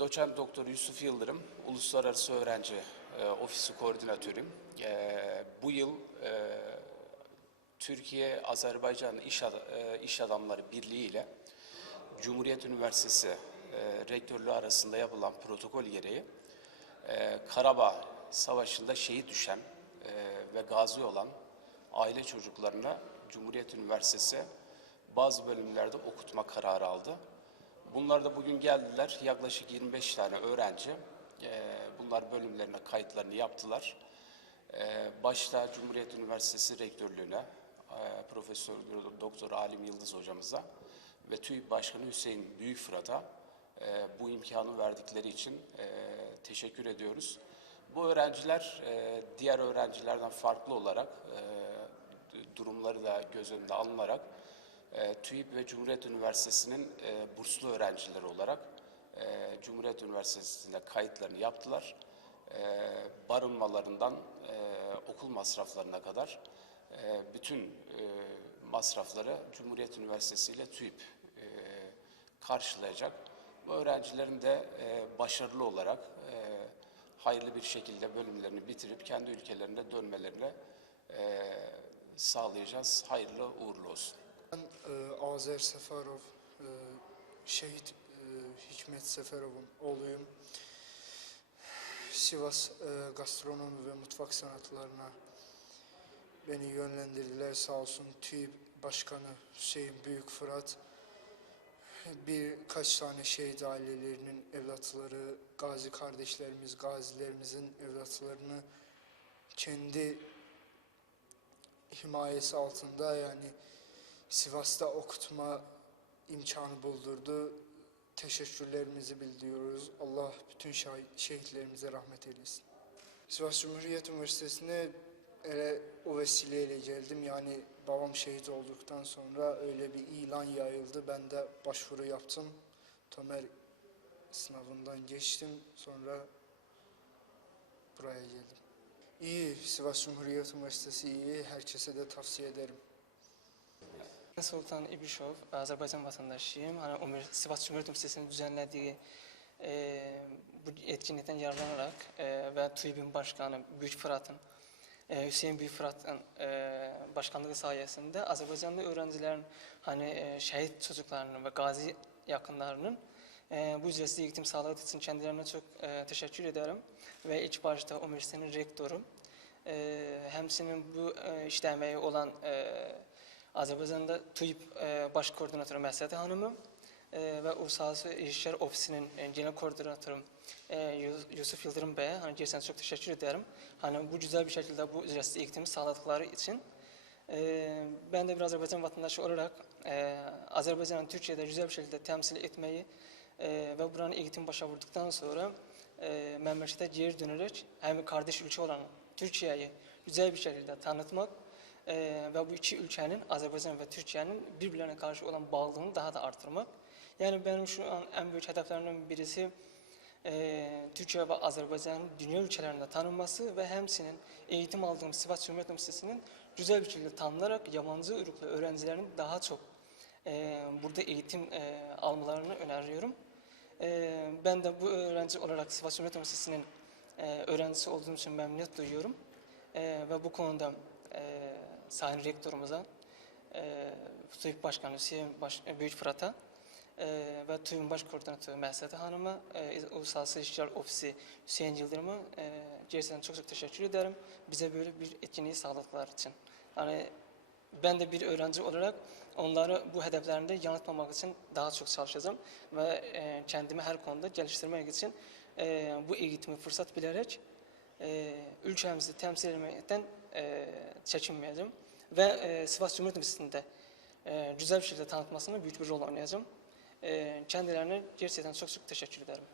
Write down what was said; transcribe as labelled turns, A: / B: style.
A: Doçent Doktor Yusuf Yıldırım, Uluslararası Öğrenci e, Ofisi Koordinatörüm. E, bu yıl e, Türkiye Azerbaycan İş, Ad- e, İş Adamları Birliği ile Cumhuriyet Üniversitesi e, rektörlüğü arasında yapılan protokol gereği e, Karabağ Savaşı'nda şehit düşen e, ve gazi olan aile çocuklarına Cumhuriyet Üniversitesi bazı bölümlerde okutma kararı aldı. Bunlar da bugün geldiler. Yaklaşık 25 tane öğrenci. e, bunlar bölümlerine kayıtlarını yaptılar. E, başta Cumhuriyet Üniversitesi Rektörlüğü'ne, e, Profesör Doktor Alim Yıldız hocamıza ve TÜİK Başkanı Hüseyin Büyükfırat'a e, bu imkanı verdikleri için e, teşekkür ediyoruz. Bu öğrenciler diğer öğrencilerden farklı olarak durumları da göz önünde alınarak e, TÜİP ve Cumhuriyet Üniversitesi'nin e, burslu öğrencileri olarak e, Cumhuriyet Üniversitesi'nde kayıtlarını yaptılar. E, barınmalarından e, okul masraflarına kadar e, bütün e, masrafları Cumhuriyet Üniversitesi ile TÜİP e, karşılayacak. Bu öğrencilerin de e, başarılı olarak e, hayırlı bir şekilde bölümlerini bitirip kendi ülkelerine dönmelerini e, sağlayacağız. Hayırlı uğurlu olsun.
B: Ben e, Azer Seferov, e, şehit e, Hikmet Seferov'un oğluyum. Sivas e, gastronomi ve mutfak sanatlarına beni yönlendirdiler sağ olsun. TÜİP Başkanı Hüseyin Büyük Fırat, birkaç tane şehit ailelerinin evlatları, gazi kardeşlerimiz, gazilerimizin evlatlarını kendi himayesi altında yani Sivas'ta okutma imkanı buldurdu. Teşekkürlerimizi bildiriyoruz. Allah bütün şehitlerimize rahmet eylesin. Sivas Cumhuriyet Üniversitesi'ne ele, o vesileyle geldim. Yani babam şehit olduktan sonra öyle bir ilan yayıldı. Ben de başvuru yaptım. Tomer sınavından geçtim. Sonra buraya geldim. İyi, Sivas Cumhuriyet Üniversitesi iyi. Herkese de tavsiye ederim.
C: Sultan İbişov, Azerbaycan vatandaşıyım. Hani Umur, Sivas Cumhuriyet Üniversitesi'nin düzenlediği e, bu etkinlikten yararlanarak e, ve TÜİB'in başkanı Büyük Fırat'ın, e, Hüseyin Büyük Fırat'ın e, başkanlığı sayesinde Azerbaycanlı öğrencilerin hani e, şehit çocuklarının ve gazi yakınlarının e, bu ücretsiz eğitim sağladığı için kendilerine çok e, teşekkür ederim. Ve ilk başta üniversitenin rektörü, e, hemsinin bu e, işlemeyi olan e, Azərbaycanda TÜİP e, baş koordinatoru Məsəd xanımı e, və Uluslararası İlişkilər Ofisinin e, genel koordinatoru Yu- Yusuf Yıldırım Bey'e hani gerçekten çok teşekkür ederim. Hani bu güzel bir şekilde bu ücretsiz eğitimi sağladıkları. E, ben de bir Azerbaycan vatandaşı olarak Azerbaycan'ı Türkiye'de güzel bir şekilde temsil etmeyi ve buranın eğitim başa vurduktan sonra memlekete geri dönerek hem kardeş ülke olan Türkiye'yi güzel bir şekilde tanıtmak e, ve bu iki ülkenin Azerbaycan ve Türkiye'nin birbirlerine karşı olan bağlılığını daha da artırmak. Yani benim şu an en büyük hedeflerimden birisi e, Türkiye ve Azerbaycan'ın dünya ülkelerinde tanınması ve hemsinin eğitim aldığım Sivas Cumhuriyet Üniversitesi'nin güzel bir şekilde tanınarak yabancı ırklı öğrencilerin daha çok e, burada eğitim e, almalarını öneriyorum. E, ben de bu öğrenci olarak Sivas Cumhuriyet Üniversitesi'nin e, öğrencisi olduğum için memnuniyet duyuyorum. E, ve bu konuda e, Sayın Rektörümüze, e, TÜİK Başkanı Hüseyin Baş, Büyük Fırat'a e, ve TÜİK'in Baş Koordinatörü Məhsəd Hanım'a, e, Uluslararası İşçiler Ofisi Hüseyin Yıldırım'a e, gerçekten çok çok teşekkür ederim. Bize böyle bir etkinliği sağladıkları için. Yani ben de bir öğrenci olarak onları bu hedeflerinde yanıltmamak için daha çok çalışacağım ve e, kendimi her konuda geliştirmek için e, bu eğitimi fırsat bilerek e, ülkemizi temsil etmekten e, çekinmeyeceğim ve e, Sivas Cumhuriyet Üniversitesi'nde e, güzel bir şekilde tanıtmasına büyük bir rol oynayacağım. E, kendilerine gerçekten çok çok teşekkür ederim.